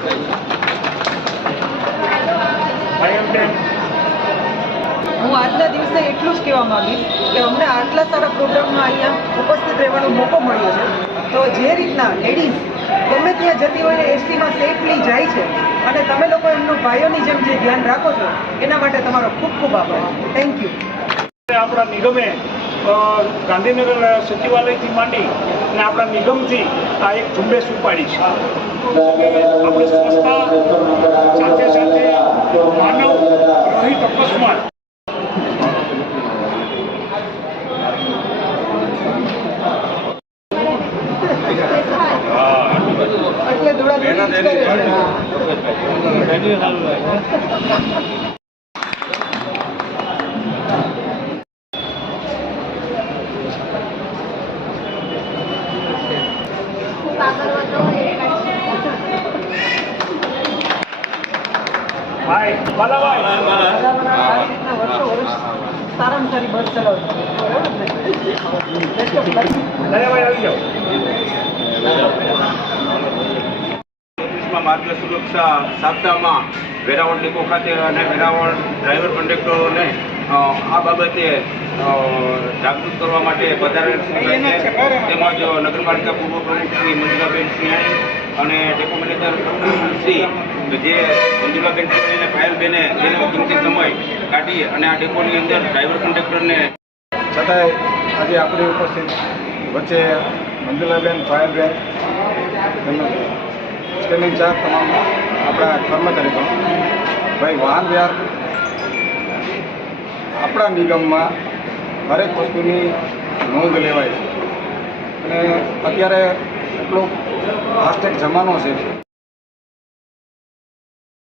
હું આજના દિવસે એટલું જ કહેવા માંગીશ કે અમને આટલા સારા પ્રોગ્રામમાં અહીંયા ઉપસ્થિત રહેવાનો મોકો મળ્યો છે. તો જે રીતના લેડીઝ ગમે ત્યાં જતી હોય એસટીમાં સેફલી જાય છે અને તમે લોકો એમનું ભાઈઓની જેમ જે ધ્યાન રાખો છો એના માટે તમારો ખૂબ ખૂબ આભાર. Thank you. આપણા નિગમે ગાંધીનગર સચિવાલયથી માંડી અને આપણા નિગમથી આ એક ઝુંબેશ ઉપાડી છે. આપણી સંસ્થા સાથે સાથે માનવ રહિત અકસ્માત એટલે ભાઈ બાલાભાઈ સારામાં સારી બસ ચલાવજો. ભાઈ આવી જાઓ. માર્ગ સુરક્ષા સપ્તાહમાં વેરાવળ ડિપો ખાતે અને વેરાવળ ડ્રાઈવર કંડક્ટરોને આ બાબતે જાગૃત કરવા માટે પધારેલ તેમજ નગરપાલિકા પૂર્વ પ્રમુખ શ્રી મંજુલાબેન સિંહાણી અને ડેપો મેનેજર શ્રી જે મંજુલાબેન સિંહાણી અને પાયલબેને જેનો કિંમતી સમય કાઢી અને આ ડેપોની અંદર ડ્રાઈવર કંડક્ટરને છતાંય આજે આપણી ઉપસ્થિત વચ્ચે મંજુલાબેન પાયલબેન સ્ટેન્ડિંગ ચાર્જ તમામ આપણા કર્મચારી પણ ભાઈ વાહન વ્યવહાર આપણા નિગમમાં દરેક વસ્તુની નોંધ લેવાય છે અને અત્યારે એટલો ફાસ્ટેગ જમાનો છે